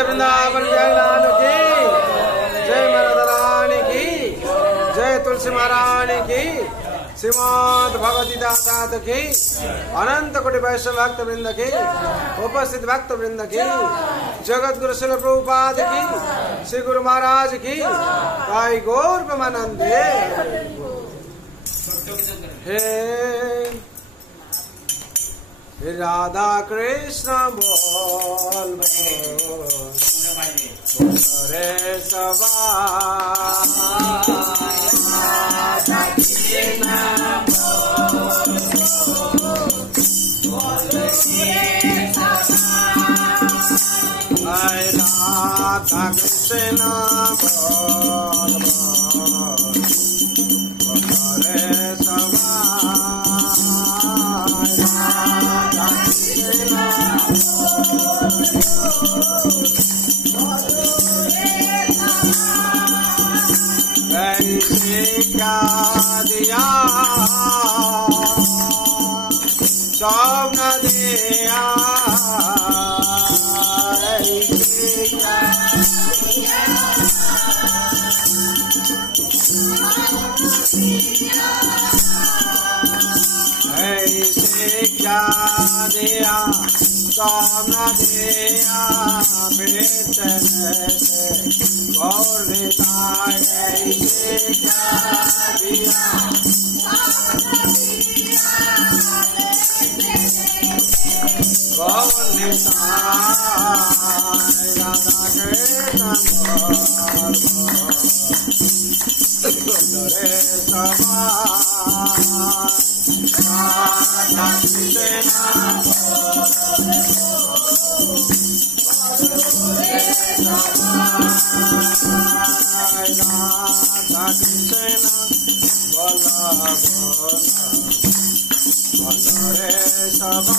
जय वृंदावन जय लाल की, जय मरद रानी की, जय तुलसी महारानी की, श्रीमद भगवती दाता की, अनंत कोटि वैष्णव भक्त वृंद की, उपस्थित भक्त वृंद की, जगत गुरु शिल प्रभुपाद की, श्री गुरु महाराज की, ताई गौर प्रेमानंदे। हे राधा कृष्ण बोल रे सवा राधा कृष्ण बोल राधा कृष्ण बोल रे सवा क्या दिया सब न दिया ऐसे क्या दिया सब न दिया बेचने से गौर देता ऐसे क्या दिया गौर देता राधा कृष्ण रे सवा राधा कृष्ण रे सवा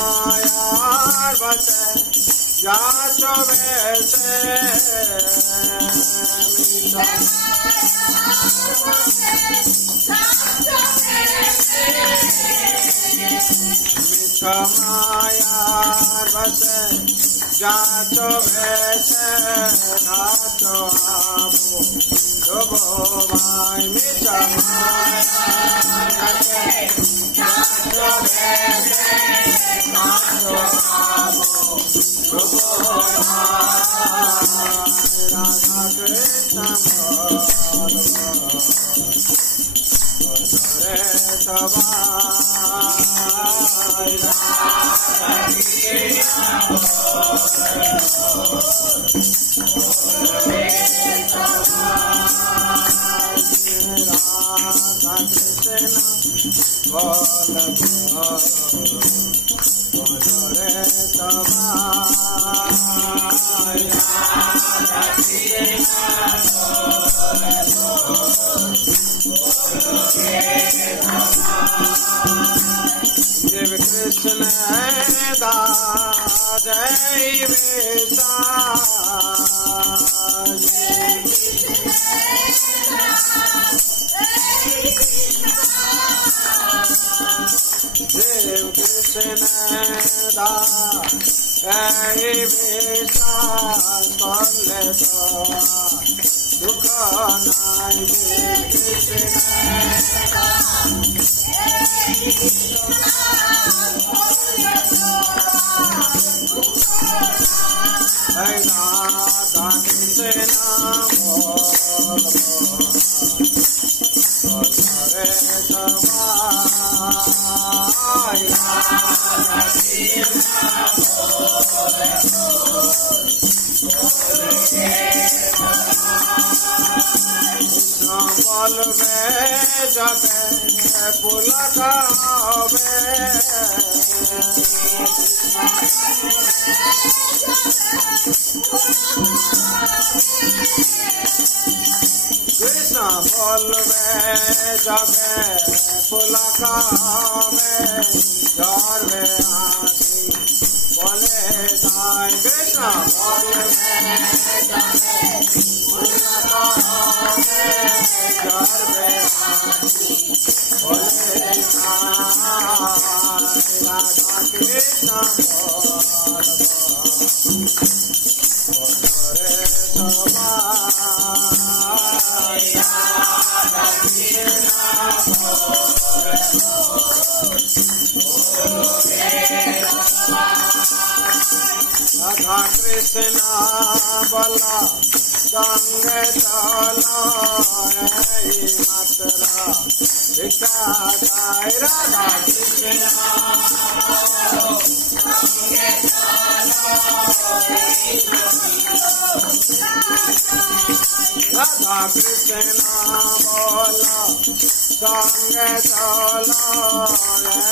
मायार बचे जाचो वैसे मिठ मायार बचे जाचो वैसे नाचो आबो डोबो भाई मिठ मायार बचे जाचो वैसे नाचो आबो डोबो राधा कृष्ण रे सवा देव कृष्ण जय वेसा देव कृष्ण जय वेसा करले तो दुख नाई देव कृष्ण राधा कृष्ण बोल रे सवा राधा कृष्ण बोल में जबे पुलकावे कृष्ण बोल में जबे पुलकावे जोर में आती बोले दाई कृष्ण बोल में जबे पुलकावे Radha Krishna Bala Gange Chala Matra Vika Jai Radha Krishna Gange Radha Krishna Bala Gange Chala Matra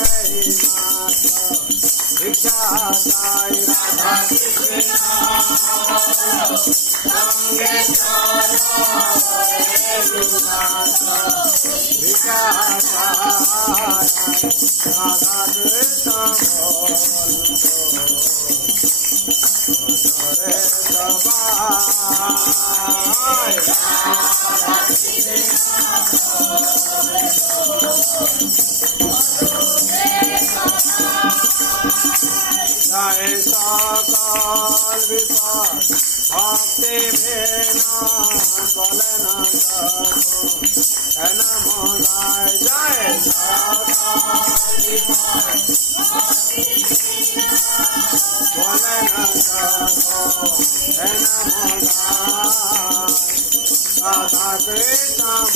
Vika Jai Radha Krishna Gange Vika Jai Sakal Vipas Bhakti Vena Balana Jago Enamo Jai Jai Sakal Vipas Bhakti Vena Balana Jago Enamo Jai Radha Krishna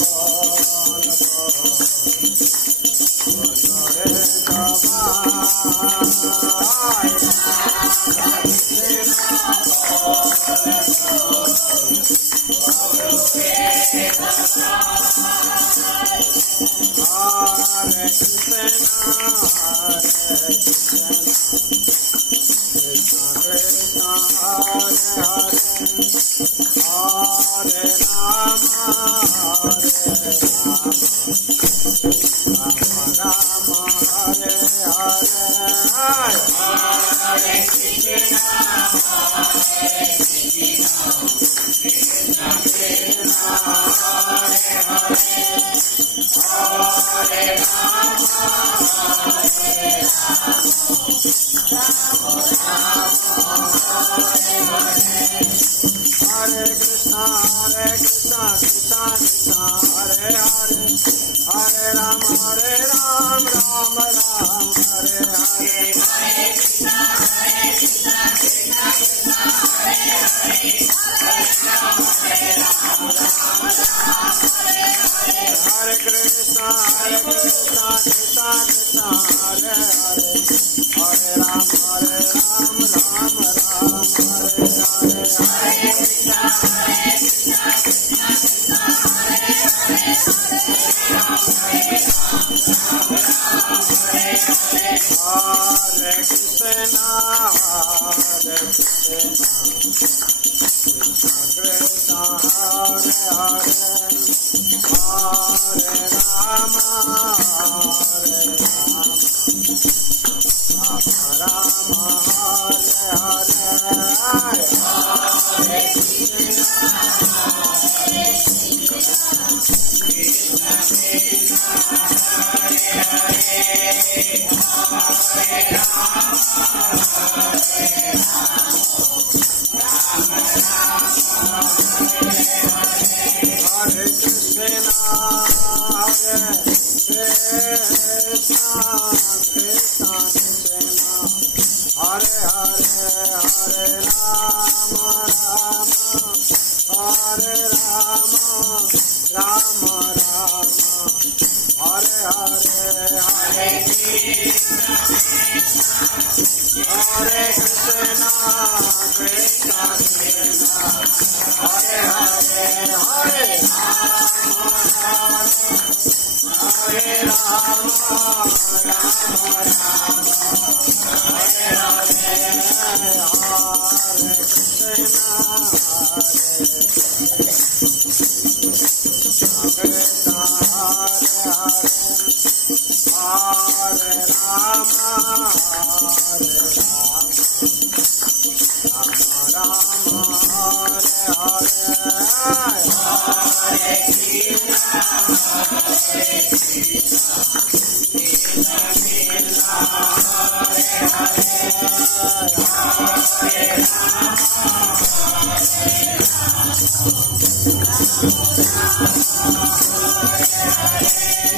Hare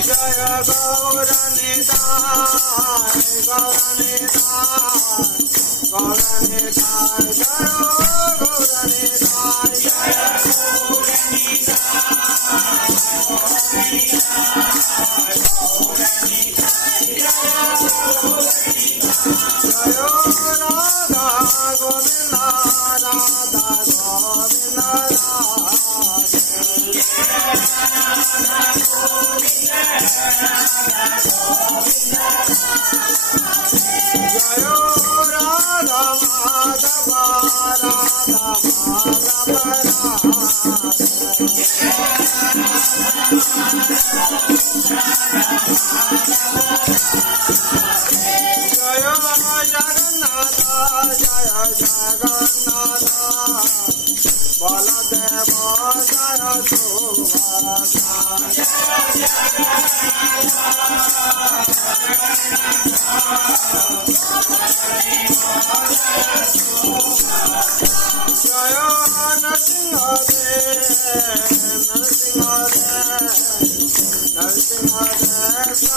जय गौरनिताय गौरनिताय गौरनिताय जय गौरनिताय जय राधा गोविंद राधा गोविंद जय राधा माधव राधा जय जगन्नाथ जय जगन्नाथ बलदेव जय सुभद्रा जय नरसिंह नरसिंह नरसिंह जय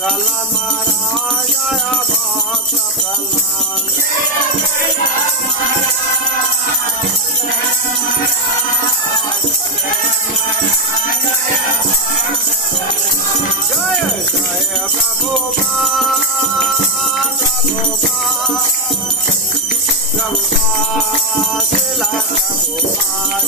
प्रहलाद महाराज जय भक्त प्रहलाद जय जय प्रभुपाद प्रभुपाद शिला प्रभुपाद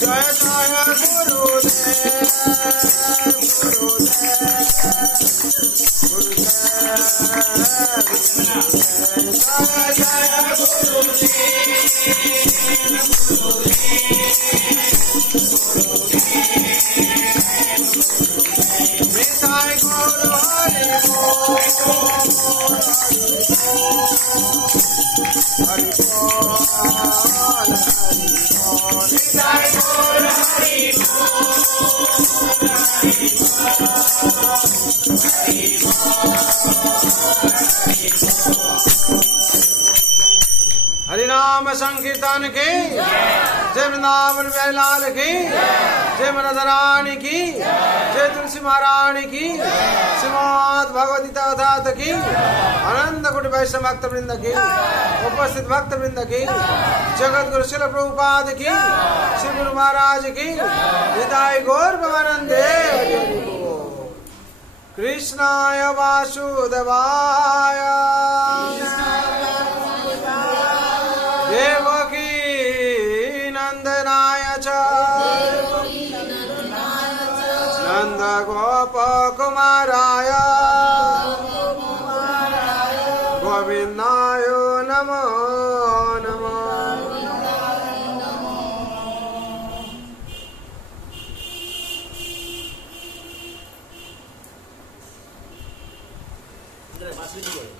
जय जय गुरुदेव मिठाई गुरु हरि हरि बोल मिठाई गुरु हरि नाम संकीर्तन की जय वृंदावन लाल की जय मनोधरानी की जय तुलसी महारानी की श्रीमद् भगवती तथात की अनंत कोटि वैष्णव भक्त वृंद की उपस्थित भक्त वृंद की जगत गुरु शिल प्रभुपाद की श्री गुरु महाराज की हिताय गौर भवानंदे कृष्णाय वासुदेवाय देवकी नंदनाय च नंद गोप कुमाराय गोविंदाय नमो नमो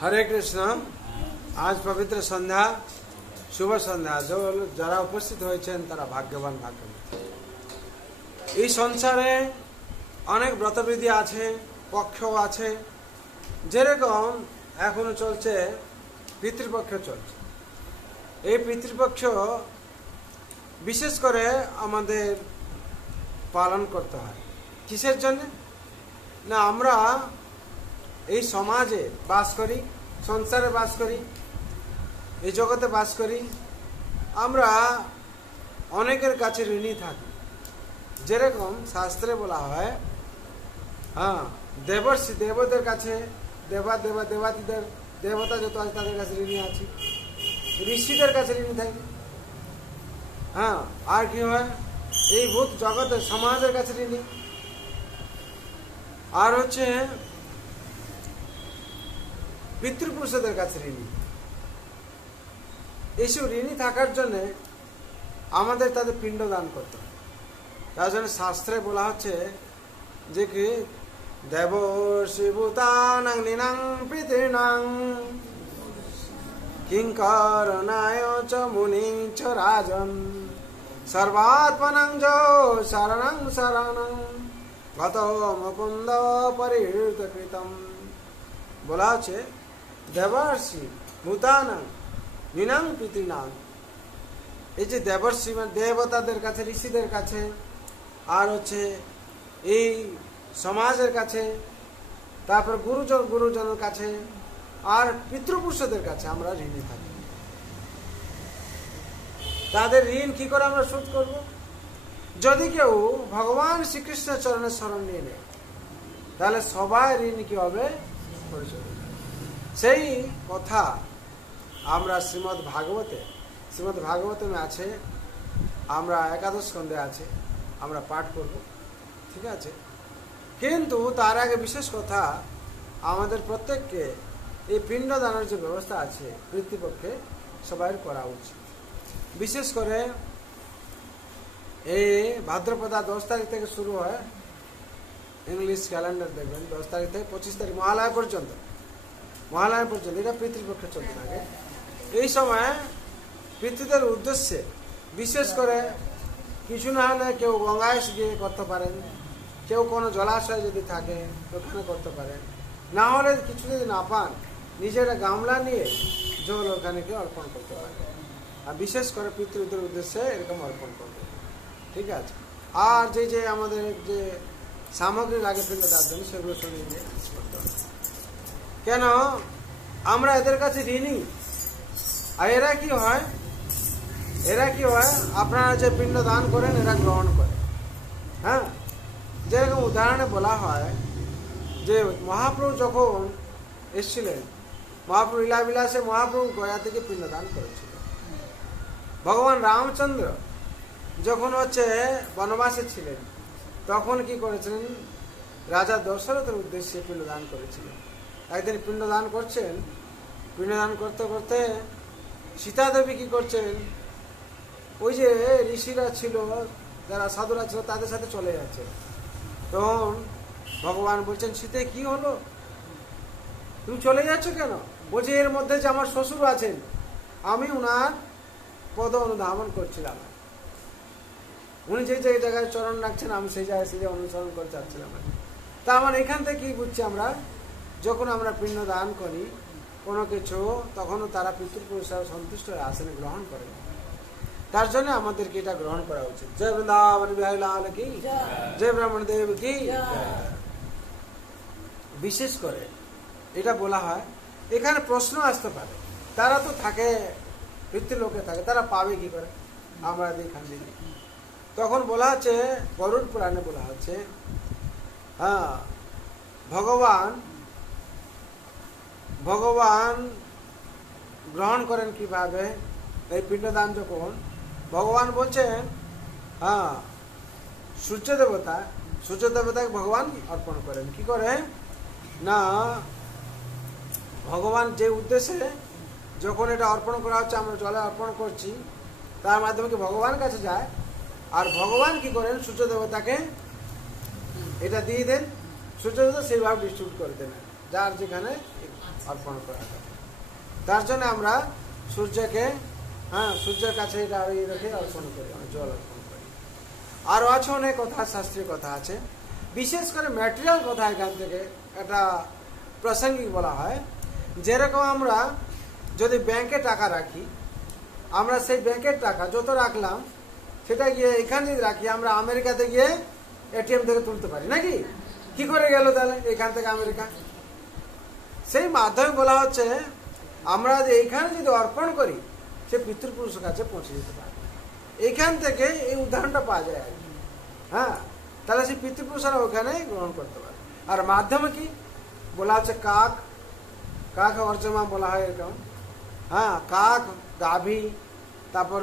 हरे कृष्ण। आज पवित्र सन्ध्या शुभ सन्ध्या जो जरा उपस्थित হয়েছেন তারা ভাগ্যবান ভাগ্যবান। এই সংসারে অনেক ব্রতবিধি আছে, পক্ষ আছে, যেরকম এখনো চলছে পিতৃপক্ষ চলছে। এই পিতৃপক্ষ বিশেষ করে আমাদের পালন করতে হয়। কিসের জন্য? না আমরা এই সমাজে বাস করি, সংসারে বাস করি, এই জগতে বাস করি, আমরা অনেকের কাছে ঋণী থাকি। যেরকম শাস্ত্রে বলা হয়, হ্যাঁ, দেবর্ষি দেবতার কাছে, দেবাতীদের দেবতা যত আছে তাদের কাছে ঋণী আছি, ঋষিদের কাছে ঋণী থাকি। হ্যাঁ, আর কি হয়, এই ভূত জগতের সমাজের কাছে ঋণী। আর হচ্ছে পিতৃপুরুষদের কাছে ঋণী। এইসব ঋণী থাকার জন্য আমাদের তাদের পিণ্ড দান করতে হয়। তার জন্য শাস্ত্রে বলা হচ্ছে যে কি দেবর্ষি ভূতানাং নিনাং পিতৃণাং কিঙ্করণায় চ মুনিং চ রাজন সর্বাত্মনং চ শরণং শরণং গত মুকুন্দ পরিহৃতকৃতম। বলা হচ্ছে দেবর্ষি ভূতানাং নিনাং পিতৃণাং, এই যে দেবর্ষি মানে দেবতাদের কাছে, ঋষিদের কাছে, আর হচ্ছে এই সমাজের কাছে, তারপর গুরুজনের কাছে, আর পিতৃপুরুষদের কাছে আমরা ঋণী থাকি। তাদের ঋণ কি করে আমরা শোধ করব? যদি কেউ ভগবান শ্রীকৃষ্ণের চরণের শরণ নিয়ে নেয়, তাহলে সবাই ঋণ কি হবে? পরিশোধ। সেই কথা আমরা শ্রীমদ্ ভাগবতে আছে, আমরা একাদশ স্কন্ধে আছে, আমরা পাঠ করব, ঠিক আছে। কিন্তু তার আগে বিশেষ কথা, আমাদের প্রত্যেককে এই পিণ্ডদানের যে ব্যবস্থা আছে কৃতৃপক্ষে সবাই করা উচিত। বিশেষ করে এই ভাদ্রপদা 10 তারিখ থেকে শুরু হয়, ইংলিশ ক্যালেন্ডার দেখবেন 10 তারিখ থেকে 25 তারিখ মহালয়া পর্যন্ত এটা পিতৃপক্ষে চলতে থাকে। এই সময় পিতৃদের উদ্দেশ্যে বিশেষ করে কিছু না হলে কেউ গঙ্গায় গিয়ে করতে পারেন, কেউ কোনো জলাশয় যদি থাকে ওখানে করতে পারেন, না হলে কিছু যদি না পান নিজের গামলা নিয়ে জল ওখানে কেউ অর্পণ করতে পারে। আর বিশেষ করে পিতৃদের উদ্দেশ্যে এরকম অর্পণ করবে, ঠিক আছে। আর যে আমাদের যে সামগ্রী লাগে পিণ্ড দেওয়ার জন্য সেগুলো সঙ্গে নিয়ে করতে হবে। কেন আমরা এদের কাছে ঋণী। আর এরা কি হয় আপনারা যে পিণ্ড দান করেন এরা গ্রহণ করে। হ্যাঁ, যেরকম উদাহরণে বলা হয় যে মহাপ্রভু যখন এসেছিলেন, মহাপ্রভু লীলাবিলাসে মহাপ্রভু গয়া থেকে পিণ্ড দান করেছিল। ভগবান রামচন্দ্র যখন বনবাসে ছিলেন তখন কি করেছিলেন? রাজা দশরথের উদ্দেশ্যে পিণ্ড দান করেছিলেন। একদিন পিণ্ড দান করছেন, পিণ্ড দান করতে করতে সীতা দেবী কি করছেন? ওই যে ঋষিরা ছিল, যারা সাধুরা ছিল, তাদের সাথে চলে যাচ্ছে। তখন ভগবান বলছেন, সীতে কি হলো, তুমি চলে যাচ্ছ কেন? বলছে এর মধ্যে যে আমার শ্বশুর আছেন, আমি উনার পদ অনুধাবন করছিলাম, উনি যে জায়গায় চরণ রাখছেন আমি সেই জায়গায় অনুসরণ করে যাচ্ছিলাম। তা আমার এখান থেকে কি বুঝছি, আমরা যখন আমরা পিণ্ড দান করি কোনো কিছু, তখনও তারা পিতৃপুরুষরা সন্তুষ্ট হয়ে আসেনে গ্রহণ করে। তার জন্য আমাদেরকে এটা গ্রহণ করা উচিত। জয় বৃন্দাবন বিহারী লাল কি, জয় ব্রাহ্মণ দেব কি। বিশেষ করে এটা বলা হয়, এখানে প্রশ্ন আসতে পারে, তারা তো থাকে পিতৃলোকে থাকে, তারা পাবে কি করে আমরা এখান থেকে? তখন বলা হচ্ছে, গরুড় পুরাণে বলা হচ্ছে, হ্যাঁ, ভগবান গ্রহণ করেন কিভাবে এই পিণ্ডদান? যখন ভগবান বলছেন, হ্যাঁ, সূর্য দেবতাকে ভগবান অর্পণ করেন। কি করে না, ভগবান যে উদ্দেশ্যে যখন এটা অর্পণ করা হচ্ছে, আমরা জলে অর্পণ করছি, তার মাধ্যমে কি ভগবান কাছে যায়, আর ভগবান কি করেন? সূর্য দেবতাকে এটা দিয়ে দেন, সূর্য দেবতা সেইভাবে ডিস্ট্রিবিউট করে দেন যার যেখানে অর্পণ করা যায়। তার জন্য আমরা সূর্যকে, হ্যাঁ, সূর্যের কাছে এটা রেখে অর্পণ করি, জল অর্পণ করি। আরও আছে অনেক কথা, শাস্ত্রীয় কথা আছে। বিশেষ করে ম্যাটেরিয়াল কথা এখান থেকে একটা প্রাসঙ্গিক বলা হয়। যেরকম আমরা যদি ব্যাংকে টাকা রাখি, আমরা সেই ব্যাংকের টাকা যত রাখলাম সেটা গিয়ে এখানে যদি রাখি, আমরা আমেরিকাতে গিয়ে এটিএম থেকে তুলতে পারি নাকি? কি করে গেল তাহলে এখান থেকে আমেরিকা? সেই মাধ্যমে বলা হচ্ছে, আমরা এইখানে যদি অর্পণ করি, সে পিতৃপুরুষের কাছে পৌঁছে যেতে পারে। এইখান থেকে এই উদাহরণটা পাওয়া যায় আর কি। হ্যাঁ, তাহলে সেই পিতৃপুরুষরা ওখানে গ্রহণ করতে পারে। আর মাধ্যমে কি বলা হচ্ছে, কাক অর্চমা বলা হয় এরকম। হ্যাঁ, কাক, গাভী, তারপর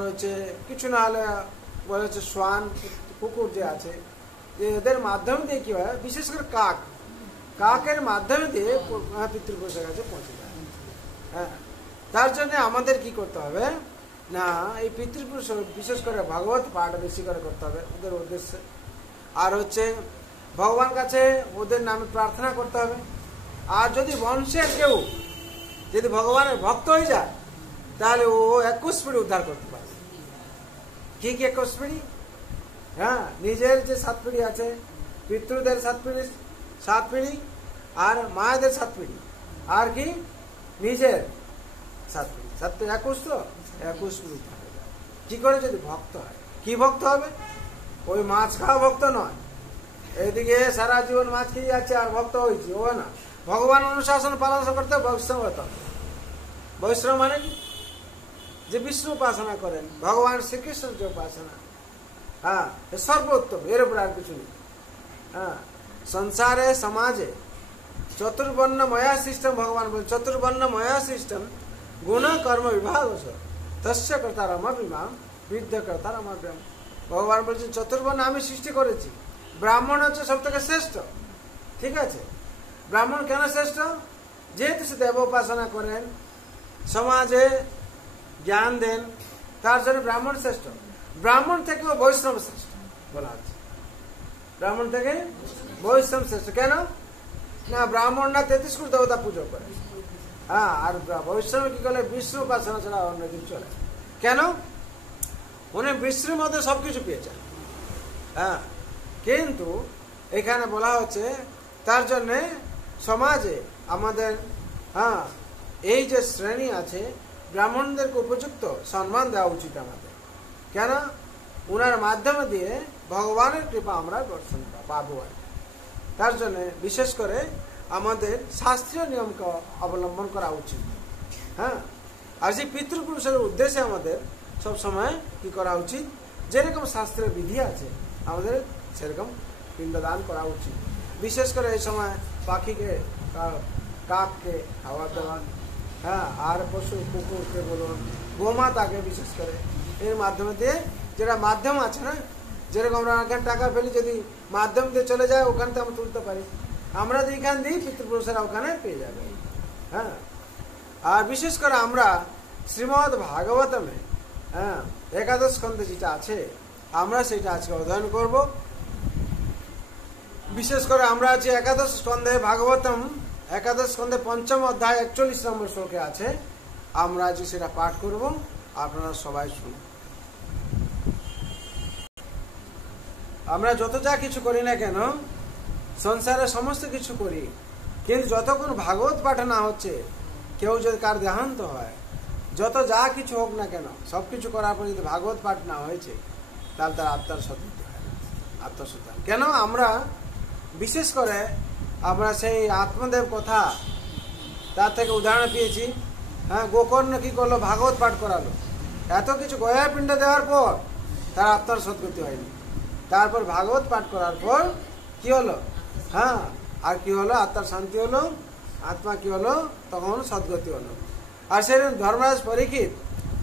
কিছু না হলে বলা হচ্ছে শ্বান, কুকুর যে আছে, এদের মাধ্যমে দিয়ে কি হয়, বিশেষ করে কাকের মাধ্যমে দিয়ে পিতৃপুরুষের কাছে পৌঁছে যায়। হ্যাঁ, তার জন্য আমাদের কি করতে হবে না, এই পিতৃপুরুষ বিশেষ করে ভাগবত পাঠ বেশি করে করতে হবে ওদের উদ্দেশ্যে। আর ভগবান কাছে ওদের নামে প্রার্থনা করতে হবে। আর যদি বংশের কেউ যদি ভগবানের ভক্ত হয়ে যায় তাহলে ও 21 পিঢ়ি উদ্ধার করতে পারে। কি কি 21 পিঢ়ি? হ্যাঁ, নিজের যে 7 পিঢ়ি আছে, পিতৃদের 7 পিঢ়ি, আর মায়েদের 7 পিঢ়ি, আর কি নিজের 7 পিঢ়ি, 21 তো 21 পিঢ়ি উদ্ধার হয়ে যায়। কি করে? যদি ভক্ত হয়। কি ভক্ত হবে? ওই মাছ খাওয়া ভক্ত নয়, এইদিকে সারা জীবন মাছ খেয়ে যাচ্ছে আর ভক্ত হয়েছে, ও না। ভগবান অনুশাসন পালন করতে বৈষ্ণব হতে হবে। বৈষ্ণব মানে কি? যে বিষ্ণু উপাসনা করেন, ভগবান শ্রীকৃষ্ণের যে উপাসনা, হ্যাঁ, সর্বোত্তম, এর উপর আর কিছু নেই। হ্যাঁ, সংসারে সমাজে চতুর্বর্ণময়া সিস্টেম, ভগবান বলেন চতুর্বর্ণময়া সিস্টেম গুণ কর্ম বিভাগ তস্য কর্তার আমার বিমাম বৃদ্ধ কর্তার আমার ব্যায়াম। ভগবান বলছেন চতুর্বর্ণ আমি সৃষ্টি করেছি, ব্রাহ্মণ হচ্ছে সব থেকে শ্রেষ্ঠ। ঠিক আছে, ব্রাহ্মণ কেন শ্রেষ্ঠ? যেহেতু সে দেব উপাসনা করেন, সমাজে জ্ঞান দেন, তার জন্য ব্রাহ্মণ শ্রেষ্ঠ। ব্রাহ্মণ থেকেও বৈষ্ণব শ্রেষ্ঠ বলা হচ্ছে। ব্রাহ্মণ থেকে বৈষ্ণব শ্রেষ্ঠ কেন? না, ব্রাহ্মণরা 33 কোটি দেবতা পুজো করে। হ্যাঁ, আর বৈষ্ণব কি করে? বিষ্ণু উপাসনা ছাড়া অন্য কিছু চলে। কেন? উনি বিষ্ণুর মধ্যে সবকিছু পেয়েছেন। হ্যাঁ, কিন্তু এখানে বলা হচ্ছে তার জন্য সমাজে আমাদের, হ্যাঁ, এই যে শ্রেণী আছে ব্রাহ্মণদেরকে উপযুক্ত সম্মান দেওয়া উচিত আমাদের। কেন? উনার মাধ্যমে দিয়ে ভগবানের কৃপা আমরা দর্শন পাবো। তার জন্য বিশেষ করে আমাদের শাস্ত্রীয় নিয়মকে অবলম্বন করা উচিত। হ্যাঁ, আর সেই পিতৃপুরুষের উদ্দেশ্যে আমাদের সব সময় কি করা উচিত? যেরকম শাস্ত্রের বিধি আছে আমাদের সেরকম পিণ্ডদান করা উচিত। বিশেষ করে এই সময় পাখিকে, কাককে খাবার দেওয়ান, হ্যাঁ, আর পশু কুকুরকে বলুন, গোমাতাকে বিশেষ করে এর মাধ্যমে দিয়ে, যেটা মাধ্যম আছে না, যেরকম আমরা এখানে টাকা ফেলি, যদি মাধ্যম দিয়ে চলে যায় ওখান থেকে আমরা তুলতে পারি, আমরা যদি এখান দিই পিতৃপুরুষেরা ওখানে পেয়ে যাবে। হ্যাঁ, আর বিশেষ করে আমরা শ্রীমদ্ ভাগবতমে, হ্যাঁ, 11 স্কন্ধে যেটা আছে আমরা সেটা আজকে অধ্যয়ন করব। বিশেষ করে আমরা আছি 11 স্কন্ধে ভাগবতম, 11 স্কন্ধে 5ম অধ্যায় 41 নম্বর শ্লোকে আছে। আমরা আজকে সেটা পাঠ করব, আপনারা সবাই শুনুন। আমরা যত যা কিছু করি না কেন, সংসারে সমস্ত কিছু করি, কিন্তু যতক্ষণ ভাগবত পাঠ না হচ্ছে, কেউ যদি কার দেহান্ত হয়, যত যা কিছু হোক না কেন, সবকিছু করার পর যদি ভাগবত পাঠ না হয়েছে, তাহলে তার আত্মার সদ্গতি হয় না। আত্মসত্তা কেন? আমরা বিশেষ করে আমরা সেই আত্মদেব কথা তার থেকে উদাহরণ পেয়েছি। হ্যাঁ, গোকর্ণ কি করলো? ভাগবত পাঠ করালো। এত কিছু গয়া পিণ্ড দেওয়ার পর তার আত্মার সদ্গতি হয়নি। তারপর ভাগবত পাঠ করার পর কি হলো? হ্যাঁ, আর কি হলো? আত্মার শান্তি হলো, আত্মা কি হলো? তখন সদ্গতি হলো। আর সেরকম ধর্মরাজ পরীক্ষিত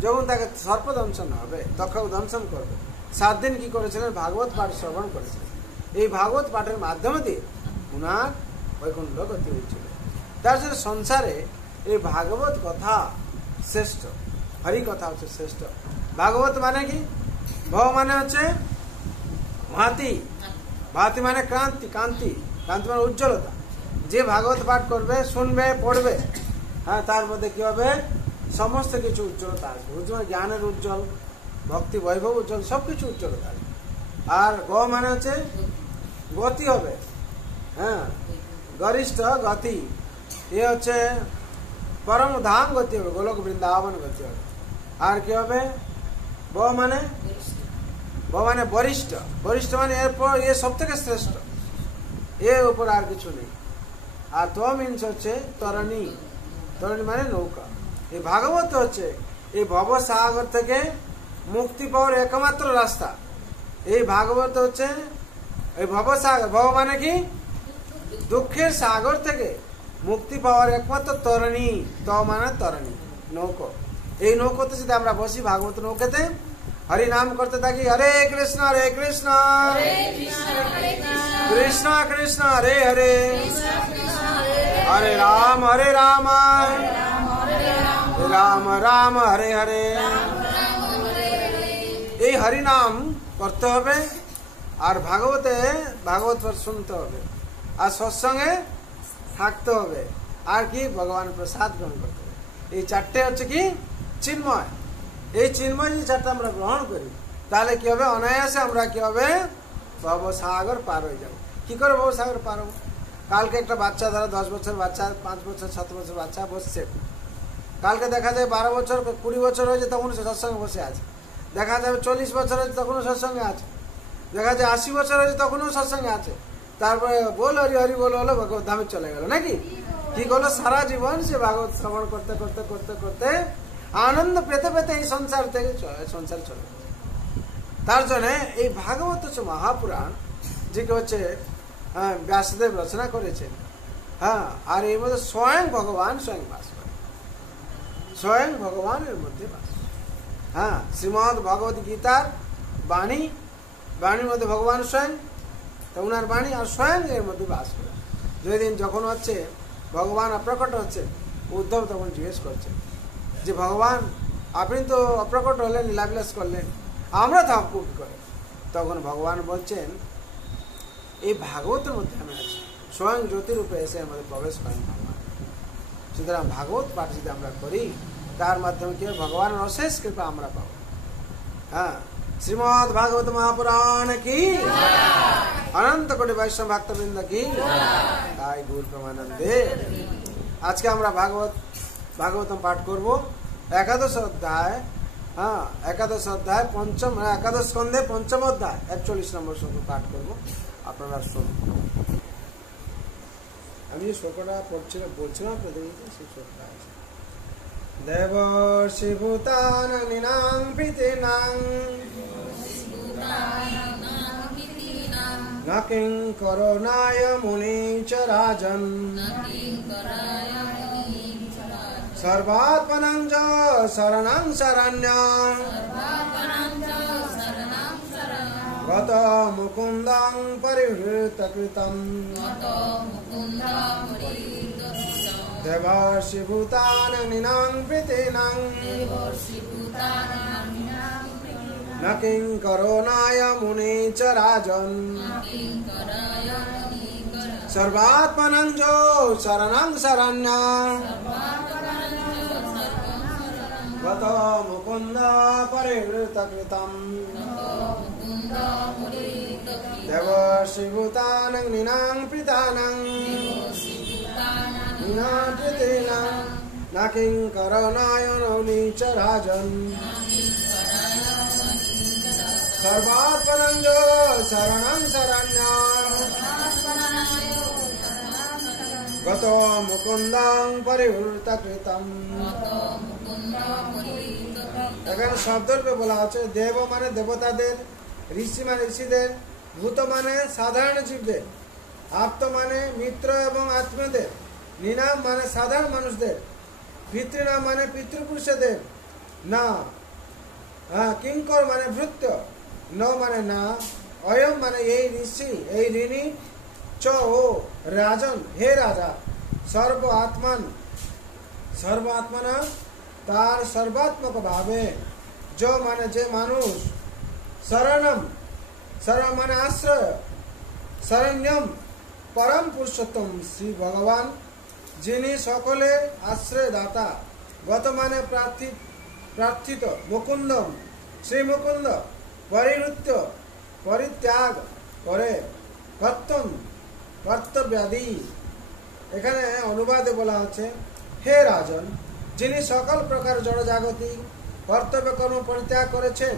যখন তাকে সর্প দংশন হবে, তখন দংশন করবে, 7 দিন কি করেছিলেন? ভাগবত পাঠ শ্রবণ করেছিলেন। এই ভাগবত পাঠের মাধ্যমে দিয়ে উনার বৈকুণ্ঠ গতি হয়েছিল। তার জন্য সংসারে এই ভাগবত কথা শ্রেষ্ঠ, হরি কথা হচ্ছে শ্রেষ্ঠ। ভাগবত মানে কি? ভব মানে হচ্ছে ভাতি, ভাতি মানে ক্রান্তি, কান্তি, কান্তি মানে উজ্জ্বলতা। যে ভাগবত পাঠ করবে, শুনবে, পড়বে, হ্যাঁ, তার মধ্যে কি হবে? সমস্ত কিছু উজ্জ্বলতা আসবে। উজ্জ্বল জ্ঞানের উজ্জ্বল, ভক্তি বৈভব উজ্জ্বল, সবকিছু উজ্জ্বলতা আসবে। আর গ মানে হচ্ছে গতি হবে, হ্যাঁ, গরিষ্ঠ গতি, এ হচ্ছে পরম ধাম গতি হবে, গোলক বৃন্দাবন গতি হবে। আর কি হবে? ব মানে বরিষ্ঠ, বরিষ্ঠ মানে এরপর এ সব থেকে শ্রেষ্ঠ, এর উপর আর কিছু নেই। আর তো মিনস হচ্ছে তরণী, তরণী মানে নৌকা। এই ভাগবত হচ্ছে এই ভবসাগর থেকে মুক্তি পাওয়ার একমাত্র রাস্তা। এই ভাগবত হচ্ছে এই ভবসাগর, ভব মানে কি? দুঃখের সাগর থেকে মুক্তি পাওয়ার একমাত্র তরণী। ত মানে তরণী, নৌকো। এই নৌকোতে যদি আমরা বসি, ভাগবত নৌকাতে হরি নাম করতে থাকি, হরে কৃষ্ণ কৃষ্ণ কৃষ্ণ হরে হরে, হরে রাম রাম রাম হরে হরে। এই হরি নাম করতে হবে, আর ভাগবত পাঠ শুনতে হবে, আর সৎসঙ্গে থাকতে হবে, আর কি ভগবান প্রসাদ গ্রহণ করতে হবে। এই চারটে হচ্ছে কি চিন্ময়। এই চিন্ময় যদি চারটে আমরা গ্রহণ করি, তাহলে কি হবে, অনায়াসে আমরা কি হবে ভবসাগর পার হয়ে যাবো। কি করে ভবসাগর পার হবো? কালকে একটা বাচ্চা, ধরো 10 বছর বাচ্চা, 5 বছর 7 বছর বাচ্চা বসছে, কালকে দেখা যায় 12 বছর 20 বছর হয়েছে, তখন সে সৎসঙ্গে বসে আছে। দেখা যাবে 40 বছর হয়েছে, তখনও সৎসঙ্গে আছে। দেখা যায় 80 বছর হয়েছে, তখনও সৎসঙ্গে আছে। তারপরে বল হরি হরি বল হলো, ভগবত ধামে চলে গেল নাকি। কি করলো, সারা জীবন সে ভাগবত শ্রবণ করতে করতে করতে করতে আনন্দ পেতে পেতে এই সংসার থেকে সংসার চলে গেল। তার জন্য এই ভাগবত হচ্ছে মহাপুরাণ, যেটা হচ্ছে ব্যাসদেব রচনা করেছেন। হ্যাঁ, আর এর মধ্যে স্বয়ং ভগবান স্বয়ং বাস করে, স্বয়ং ভগবান এর মধ্যে বাস। হ্যাঁ, শ্রীমদ ভগবত গীতার বাণী, বাণীর মধ্যে ভগবান স্বয়ং, তো উনার বাণী আর স্বয়ং এর মধ্যে বাস করে। যেদিন যখন হচ্ছে ভগবান অপ্রকট হচ্ছে, উদ্ধব তখন জিজ্ঞেস করছে যে ভগবান আপনি তো অপ্রকট হলেন, লীলাবিলাস করলেন, আমরা থাকবো কি করে? তখন ভগবান বলছেন এই ভাগবতের মধ্যে আমি আছি, স্বয়ং জ্যোতিরূপে এসে আমাদের প্রবেশ করেন ভগবান। সুতরাং ভাগবত পাঠ যদি আমরা করি, তার মাধ্যমে কি ভগবানের অশেষ কৃপা আমরা পাবো। হ্যাঁ, শ্রীমদ ভাগবত মহাপুরাণ কি, অনন্ত কোটি বৈষ্ণব ভক্তবৃন্দ কি, তাই গুরু প্রেমানন্দে। আজকে আমরা ভাগবতম পাঠ করব, একাদশ অধ্যায়। হ্যাঁ, একাদশ অধ্যায় পঞ্চম, একাদশ স্কন্ধে পঞ্চম অধ্যায় 41 নম্বর শ্লোক পাঠ করব। আপনারা শুনুন। আমি শ্লোকটা বলছিলাম আপনাদের, সেই শ্লোকটা আছে। দেবর্ষি ভূতানাং পিতॄণাং ন কিঙ্করণায় মুনিচ রাজন সর্বাত্মনং চ শরণং শরণ্যং গত মুকুন্দং পরিহৃতকৃতম দেবর্ষি ভূতানাং পিতॄণাং ন কিঙ্করণায় মুনিচ রাজন সর্বাত্মনং চ শরণং শরণ্যং গত মুকুন্দ পরিহৃতকৃতম দেবর্ষি ভূতানাং পিতানাং পিতॄণাং ন কিঙ্করণায় মুনিচ রাজন সর্বাত্মনং চ শরণং শরণ্যং গত মুকুন্দং পরিহৃতকৃতম। এখানে শব্দরূপে বলা হচ্ছে দেব মানে দেবতাদের, ঋষি মানে ঋষিদের, ভূত মানে সাধারণ জীবদের, আপ্ত মানে মিত্র এবং আত্মীয়দের, নিনাম মানে সাধারণ মানুষদের, পিতৃনাম মানে পিতৃপুরুষদের, না কিঙ্কর মানে ভৃত্য, ন মানে না, অয়ম মানে এই ঋষি, এই ঋণী, চ ও রাজন হে রাজা, সর্ব আত্মনা তার সর্বাত্মক ভাবে, য মানে যে মানুষ, শরণম শরণ মানে আশ্রয়, শরণ্যম পরম পুরুষোত্তম শ্রী ভগবান, যিনি সকলের আশ্রয় দাতা, গত মানে প্রার্থিত, মুকুন্দম শ্রী মুকুন্দ, পরিহৃত্য পরিত্যাগ করে, কর্তব্যাদি। এখানে অনুবাদে বলা হচ্ছে হে রাজন, যিনি সকল প্রকার জড়জাগতিক কর্তব্য কর্ম পরিত্যাগ করেছেন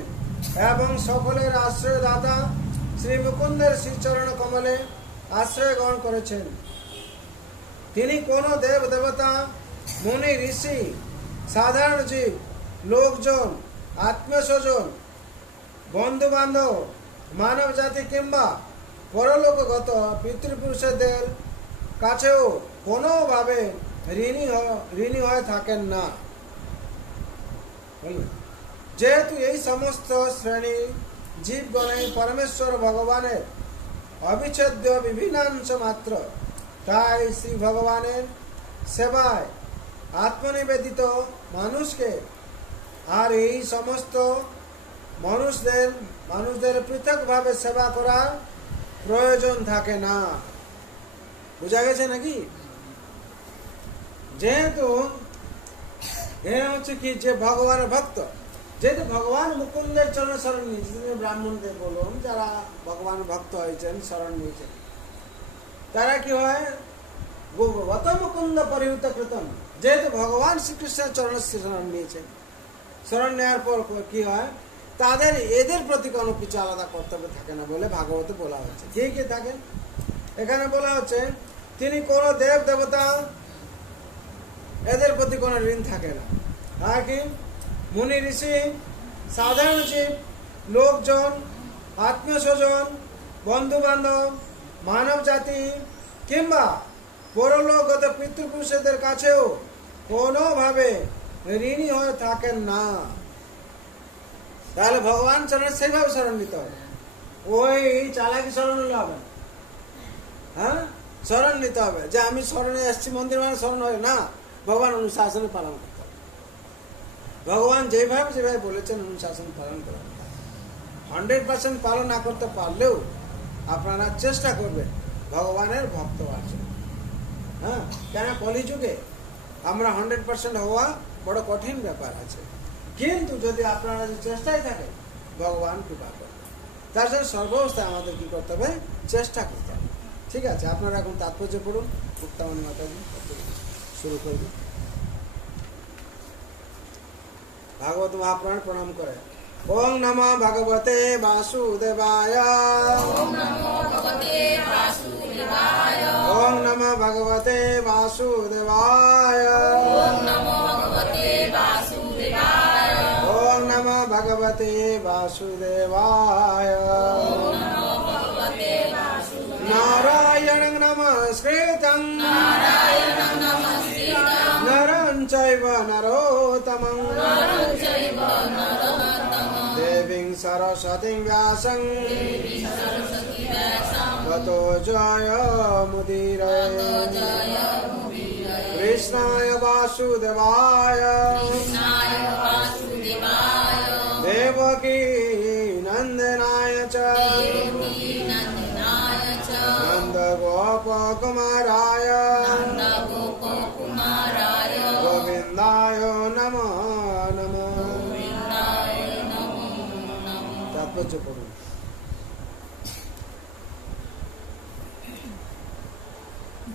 এবং সকলের আশ্রয় দাতা শ্রী মুকুন্দের শ্রীচরণ কমলে আশ্রয় গ্রহণ করেছেন। তিনি কোন দেব দেবতা, মুনি ঋষি, সাধারণ জীব, লোকজন, আত্মীয় স্বজন, বন্ধু বান্ধব, মানব জাতি কিংবা পরলোকগত পিতৃপুরুষদের কাছেও কোনোভাবে ঋণী হয়ে থাকেন না। যেহেতু এই সমস্ত শ্রেণী জীবগণে পরমেশ্বর ভগবানের অবিচ্ছেদ্য বিভিন্নাংশ মাত্র, তাই শ্রী ভগবানের সেবায় আত্মনিবেদিত মানুষকে আর এই সমস্ত মানুষদের মানুষদের পৃথক ভাবে সেবা করার প্রয়োজন থাকে না। বুঝা গেছে নাকি? যেহেতু হচ্ছে কি যে ভগবানের ভক্ত, যেহেতু ভগবান মুকুন্দের চরণ শরণ নিয়েছেন, ব্রাহ্মণদের বলুন যারা ভগবান ভক্ত হয়েছেন, শরণ নিয়েছেন, তারা কি হয় গোবত মুকুন্দ পরিহিত কৃতম, যেহেতু ভগবান শ্রীকৃষ্ণের চরণ শরণ নিয়েছেন, শরণ নেওয়ার পর কি হয় তাদের এদের প্রতি কোনো কিছু আলাদা কর্তব্য থাকে না বলে ভাগবতে বলা হচ্ছে। কে কে থাকেন এখানে বলা হচ্ছে, তিনি কোন দেব দেবতা এদের প্রতি কোনো ঋণ থাকে না। আর কি মুনি ঋষি, সাধারণ জীব, লোকজন, আত্মীয় স্বজন, বন্ধু বান্ধব, মানব জাতি কিংবা পরলোকগত পিতৃপুরুষদের কাছেও কোনোভাবে ঋণী হয়ে থাকেন না। তাহলে ভগবান চরণে সেইভাবে শরণ নিতে হবে, ওই চালাকি শরণ নিতে হবে। হ্যাঁ, শরণ নিতে হবে যে আমি শরণে এসছি মন্দির মানে শরণ হয় না, ভগবান অনুশাসনে পালন করতে হবে। ভগবান যেভাবে বলেছেন অনুশাসন পালন করা। 100% পালন না করতে পারলেও আপনারা চেষ্টা করবেন ভগবানের ভক্ত আছে। হ্যাঁ, কেন কলিযুগে আমরা 100% হওয়া বড় কঠিন ব্যাপার আছে, কিন্তু যদি আপনারা চেষ্টায় থাকেন ভগবান কৃপা করবেন। তার জন্য সর্বাবস্থায় আমাদের কি করতে হবে, চেষ্টা করতে হবে। ঠিক আছে, আপনারা এখন তাৎপর্য পড়ুন। মুক্তামণি মাতাজি শুরু করবেন। ভাগবত মহাপ্রাণ প্রণাম করে। ওং নমো ভগবতে বাসুদেবায়। ওং নমো ভগবতে বাসুদেবায়। ওং নমো ভগবতে বাসুদেবায়। ওং নমো ভগবতে বাসুদেবায়। ওং নমো ভগবতে বাসুদেবায়। ওং নমো ভগবতে বাসুদেবায়। নারায়ণং নমস্কৃত্যং নারায়ণং নমস্কৃত্যং নরং চৈব নরোত্তমং নরং চৈব নরোত্তমং দেবীং সরস্বতীং ব্যাসং ততো জয়मुदीरये কৃষ্ণায় বাসুদেবায় দেবকী নন্দনায় চ নন্দগোপকুমারায় গোবিন্দায় নমো নমঃ। তাৎপর্য পড়ুন।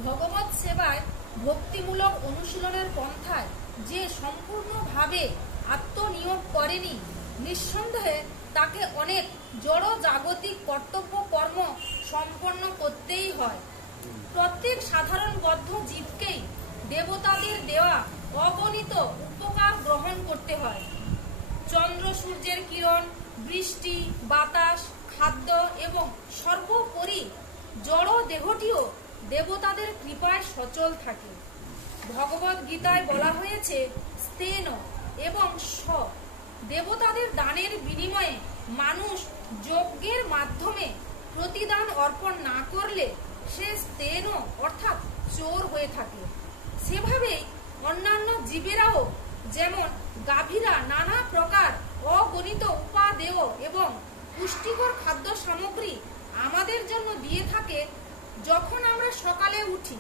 ভগবত সেবায় ভক্তিমূলক অনুশীলনের পন্থায় যে সম্পূর্ণভাবে আত্মনিয়োগ করেনি, নিঃসন্দেহে তাকে অনেক জড় জাগতিক কর্তব্য কর্ম সম্পন্ন করতেই হয়। প্রত্যেক সাধারণ বদ্ধ জীবকেই দেবতাদের দেওয়া অগণিত উপকার গ্রহণ করতে হয়। চন্দ্র সূর্যের কিরণ, বৃষ্টি, বাতাস, খাদ্য এবং সর্বোপরি জড় দেহটিও দেবতাদের কৃপায় সচল থাকে। ভগবত গীতায় বলা হয়েছে, স্তেন এবং স দেবতাদের দানের বিনিময়ে মানুষ যজ্ঞের মাধ্যমে প্রতিদান অর্পণ না করলে সে স্তেন অর্থাৎ চোর হয়ে থাকে। সেভাবেই অন্যান্য জীবেরাও যেমন গাভীরা নানা প্রকার অগণিত উপাদেয় এবং পুষ্টিকর খাদ্য সামগ্রী আমাদের জন্য দিয়ে থাকে। যখন আমরা সকালে উঠি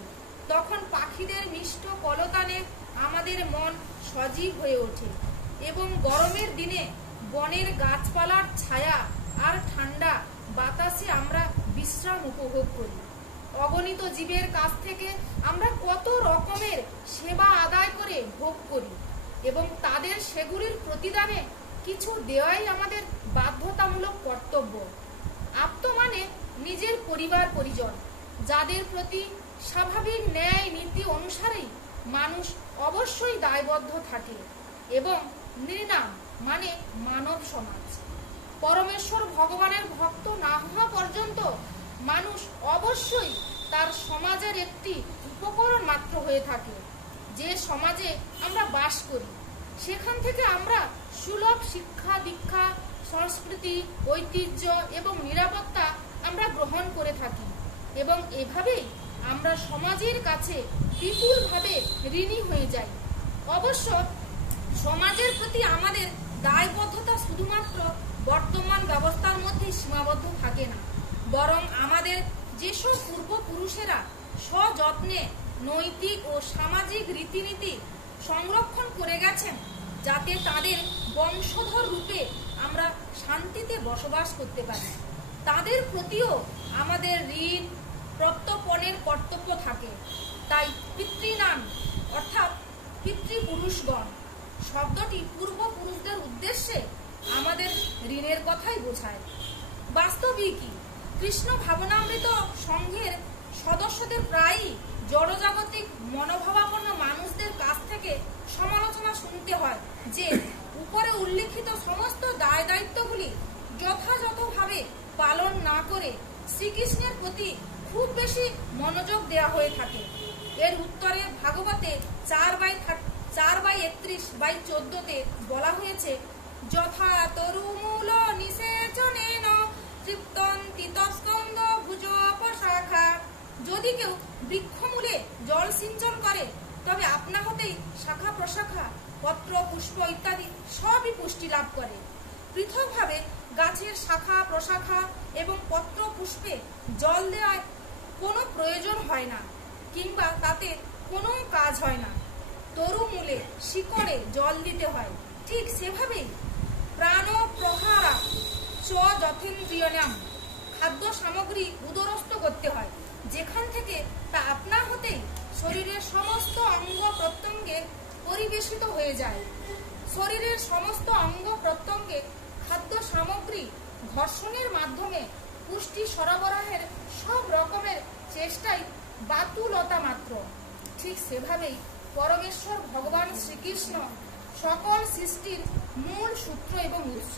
তখন পাখিদের মিষ্ট কলতানে আমাদের মন সজীব হয়ে ওঠে এবং গরমের দিনে বনের গাছপালার ছায়া আর ঠান্ডা বাতাসে আমরা বিশ্রাম উপভোগ করি। অগণিত জীবের কাছ থেকে আমরা কত রকমের সেবা আদায় করে ভোগ করি এবং তাদের সেগুলির প্রতিদানে কিছু দেওয়াই আমাদের বাধ্যতামূলক কর্তব্য। আপ্ত মানে নিজের পরিবার পরিজন, যাদের প্রতি স্বাভাবিক ন্যায় নীতি অনুসারেই মানুষ অবশ্যই দায়বদ্ধ থাকে, এবং নৃণাম মানে মানব সমাজ। পরমেশ্বর ভগবানের ভক্ত না হওয়া পর্যন্ত মানুষ অবশ্যই তার সমাজের একটি উপকরণ মাত্র হয়ে থাকে। যে সমাজে আমরা বাস করি সেখান থেকে আমরা সুলভ শিক্ষা দীক্ষা, সংস্কৃতি, ঐতিহ্য এবং নিরাপত্তা আমরা গ্রহণ করে থাকি এবং এভাবেই আমরা সমাজের কাছে বিপুলভাবে ঋণী হয়ে যাই। অবশ্য সমাজের প্রতি আমাদের দায়বদ্ধতা শুধুমাত্র বর্তমান ব্যবস্থার মধ্যে সীমাবদ্ধ থাকে না, বরং আমাদের যেসব পূর্বপুরুষেরা সযত্নে নৈতিক ও সামাজিক রীতিনীতি সংরক্ষণ করে গেছেন, যাতে তাদের বংশধর রূপে আমরা শান্তিতে বসবাস করতে পারি, তাদের প্রতিও আমাদের ঋণ প্রত্যর্পণের কর্তব্য থাকে। তাই পিতৃনাম অর্থাৎ পিতৃপুরুষগণ শব্দটি পূর্বপুরুষদের উদ্দেশ্যে আমাদের ঋণের কথাই বোঝায়। বাস্তবিকই কৃষ্ণ ভাবনামৃত সংঘের সদস্যদের প্রায়ই জড়জাগতিক মনোভাবাপন্ন মানুষদের কাছ থেকে সমালোচনা শুনতে হয় যে উপরে উল্লিখিত সমস্ত দায় দায়িত্বগুলি যথাযথভাবে পালন না করে শ্রীকৃষ্ণের প্রতি খুব বেশি মনোযোগ দেওয়া হয়ে থাকে। এর উত্তরে ভাগবতে 4/31/14 বলা হয়েছে, যথা তরুমূল নিষেচনেন তৃপ্তন্তি তস্কন্দ ভুজোপশাখা। যদি কেউ বৃক্ষমূলে জল সিঞ্চন করে তবে আপনা হতেই শাখা প্রশাখা, পত্র, পুষ্প ইত্যাদি সবই পুষ্টি লাভ করে। পৃথকভাবে গাছের শাখা প্রশাখা এবং পত্র পুষ্পে জল দেওয়ার কোনো প্রয়োজন হয় না, কিংবা তাতে কোনো কাজ হয় না। তরুমূলে শিকড়ে জল দিতে হয়। ঠিক সেভাবেই প্রাণ প্রহারা চ যথেন্দ্রিয়নাম, খাদ্য সামগ্রী উদরস্থ করতে হয়, যেখান থেকে তা আপনা হতেই শরীরের সমস্ত অঙ্গ প্রত্যঙ্গে পরিবেশিত হয়ে যায়। শরীরের সমস্ত অঙ্গ প্রত্যঙ্গে খাদ্য সামগ্রী ঘর্ষণের মাধ্যমে পুষ্টি সরবরাহের সব রকমের চেষ্টাই বাতুলতা মাত্র। ঠিক সেভাবেই পরমেশ্বর ভগবান শ্রীকৃষ্ণ সকল সৃষ্টির মূল সূত্র এবং উৎস।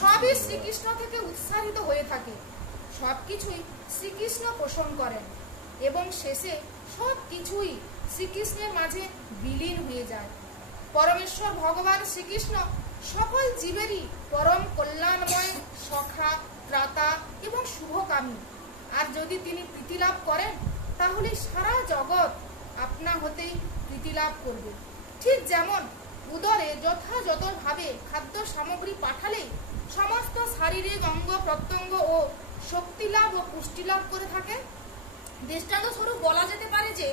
সবই শ্রীকৃষ্ণ থেকে উৎসারিত হয়ে থাকে, সবকিছুই শ্রীকৃষ্ণ পোষণ করেন এবং শেষে সবকিছুই শ্রীকৃষ্ণের মাঝে বিলীন হয়ে যায়। পরমেশ্বর ভগবান শ্রীকৃষ্ণ সকল জীবেরই পরম কল্যাণময় সখা, ত্রাতা এবং শুভকামী। আর যদি তিনি প্রীতি লাভ করেন তাহলে সারা জগৎ আপনা হতেই প্রীতি লাভ করবে। ঠিক যেমন উদরে যথাযথভাবে খাদ্য সামগ্রী পাঠালেই সমস্ত শারীরিক অঙ্গ প্রত্যঙ্গ ও শক্তি লাভ ও পুষ্টি লাভ করে থাকে। দৃষ্টান্তস্বরূপ বলা যেতে পারে যে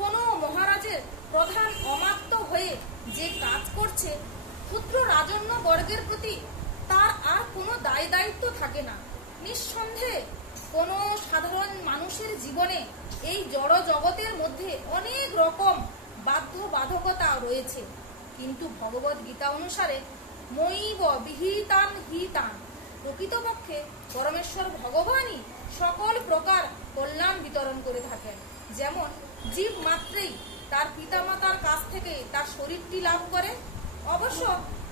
কোনো মহারাজের প্রধান অমাত্য হয়ে যে কাজ করছে, ক্ষুদ্র রাজন্য বর্গের প্রতি তার আর কোনো দায় দায়িত্ব থাকে না। নিঃসন্দেহে কোনো সাধারণ মানুষের জীবনে এই জড় জগতের মধ্যে অনেক রকম বাধ্যবাধকতা রয়েছে, কিন্তু ভগবদ গীতা অনুসারে ময়ীব বিহিতান হিতান, প্রকৃতপক্ষে পরমেশ্বর ভগবানই সকল প্রকার কল্যাণ বিতরণ করে থাকেন। যেমন জীব মাত্রেই তার পিতামাতার কাছ থেকে তার শরীরটি লাভ করে। অবশ্য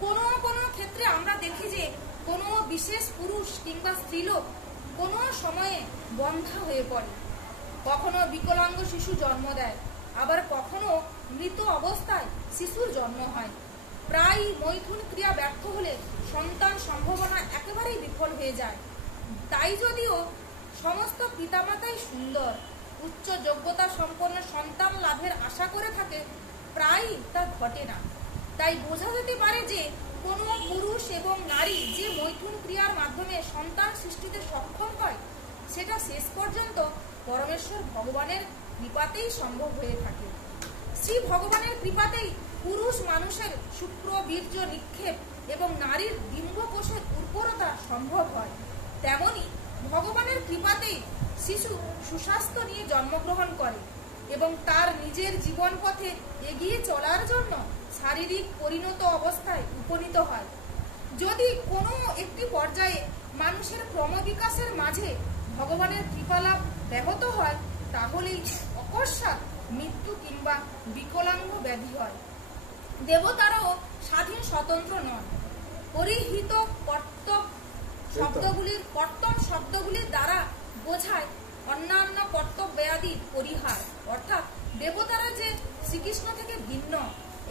কোনো কোনো ক্ষেত্রে আমরা দেখি যে কোনো বিশেষ পুরুষ কিংবা স্ত্রীলোক কোনো সময়ে বন্ধ্যা হয়ে পড়ে, কখনো বিকলাঙ্গ শিশু জন্ম দেয়, আবার কখনো মৃত অবস্থায় শিশুর জন্ম হয়। প্রায় মৈথুন ক্রিয়া ব্যর্থ হলে সন্তান সম্ভাবনা একেবারেই বিফল হয়ে যায়। তাই যদিও সমস্ত পিতামাতাই সুন্দর, উচ্চ যোগ্যতা সম্পন্ন সন্তান লাভের আশা করে থাকে, প্রায়ই তা ঘটে না। তাই বোঝা যেতে পারে যে কোনো পুরুষ এবং নারী যে মৈথুন ক্রিয়ার মাধ্যমে সন্তান সৃষ্টিতে সক্ষম হয়, সেটা শেষ পর্যন্ত পরমেশ্বর ভগবানের কৃপাতেই সম্ভব হয়ে থাকে। শ্রী ভগবানের কৃপাতেই পুরুষ মানুষের শুক্র বীর্য নিক্ষেপ এবং নারীর ডিম্বকোষের উর্বরতা সম্ভব হয়। তেমনি ভগবানের কৃপাতেই শিশু সুস্বাস্থ্য নিয়ে জন্মগ্রহণ করে এবং তার নিজের জীবন পথে এগিয়ে চলার জন্য শারীরিক পরিণত অবস্থায় উপনীত হয়। যদি কোনো একটি পর্যায়ে মানুষের ক্রমবিকাশের মাঝে ভগবানের কৃপালাভ ব্যাহত হয়, তাহলেই অকস্মাৎ মৃত্যু কিংবা বিকলাঙ্গ ব্যাধি হয়। দেবতারাও স্বাধীন স্বতন্ত্র নন। পরিহিত কর্তব শব্দগুলির দ্বারা বোঝায় অন্যান্য কর্তব্যাদি পরিহার, অর্থাৎ দেবতারা যে শ্রীকৃষ্ণ থেকে ভিন্ন,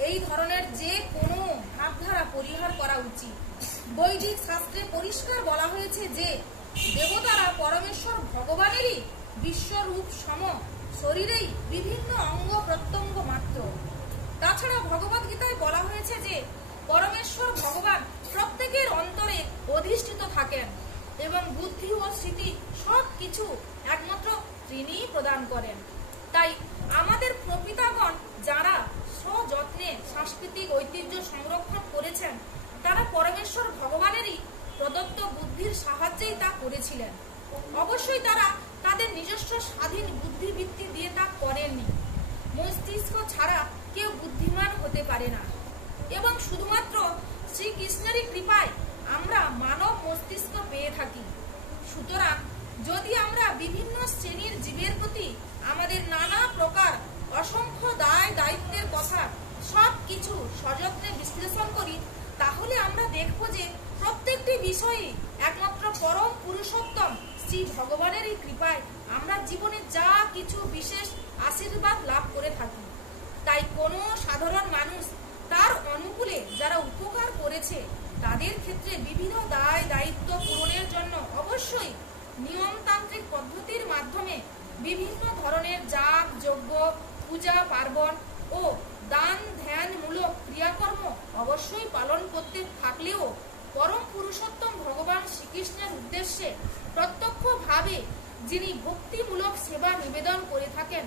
এই ধরনের যে কোনো ভাবধারা পরিহার করা উচিত। বৈদিক শাস্ত্রে পরিষ্কার বলা হয়েছে যে দেবতারা পরমেশ্বর ভগবানেরই বিশ্বরূপ সম, শরীরেই বিভিন্ন অঙ্গ প্রত্যঙ্গ মাত্র। তাছাড়া ভগবদ গীতায় বলা হয়েছে যে পরমেশ্বর ভগবান প্রত্যেকের অন্তরে অধিষ্ঠিত থাকেন এবং বুদ্ধি ও স্মৃতি সব কিছু একমাত্র তিনিই প্রদান করেন। তাই আমাদের প্রপিতাগণ যারা সযত্নে সাংস্কৃতিক ঐতিহ্য সংরক্ষণ করেছেন, তারা পরমেশ্বর ভগবানেরই প্রদত্ত বুদ্ধির সাহায্যেই তা করেছিলেন। অবশ্যই তারা তাদের নিজস্ব স্বাধীন বুদ্ধিবৃত্তি দিয়ে তা করেননি। মস্তিষ্ক ছাড়া কেউ বুদ্ধিমান হতে পারে না এবং শুধুমাত্র শ্রীকৃষ্ণেরই কৃপায় আমরা মানব মস্তিষ্ক পেয়ে থাকি। সুতরাং যদি আমরা বিভিন্ন শ্রেণীর জীবের প্রতি আমাদের নানা প্রকার অসংখ্য দায় দায়িত্বের কথা সব কিছু সযত্নে বিশ্লেষণ করি, তাহলে আমরা দেখব যে প্রত্যেকটি বিষয়ে একমাত্র পরম পুরুষোত্তম শ্রী ভগবানেরই কৃপায় আমরা জীবনে যা কিছু বিশেষ আশীর্বাদ লাভ করে থাকি। তাই কোনো সাধারণ মানুষ তার অনুকূলে যারা উপকার করেছে, তাদের ক্ষেত্রে বিবিধ দায় দায়িত্ব পূরণের জন্য অবশ্যই নিয়মতান্ত্রিক পদ্ধতির মাধ্যমে বিভিন্ন ধরনের যাগ যজ্ঞ, পূজা পার্বণ ও দান ধ্যানমূলক ক্রিয়াকর্ম অবশ্যই পালন করতে থাকলেও পরম পুরুষোত্তম ভগবান শ্রীকৃষ্ণের উদ্দেশ্যে প্রত্যক্ষভাবে যিনি ভক্তিমূলক সেবা নিবেদন করে থাকেন,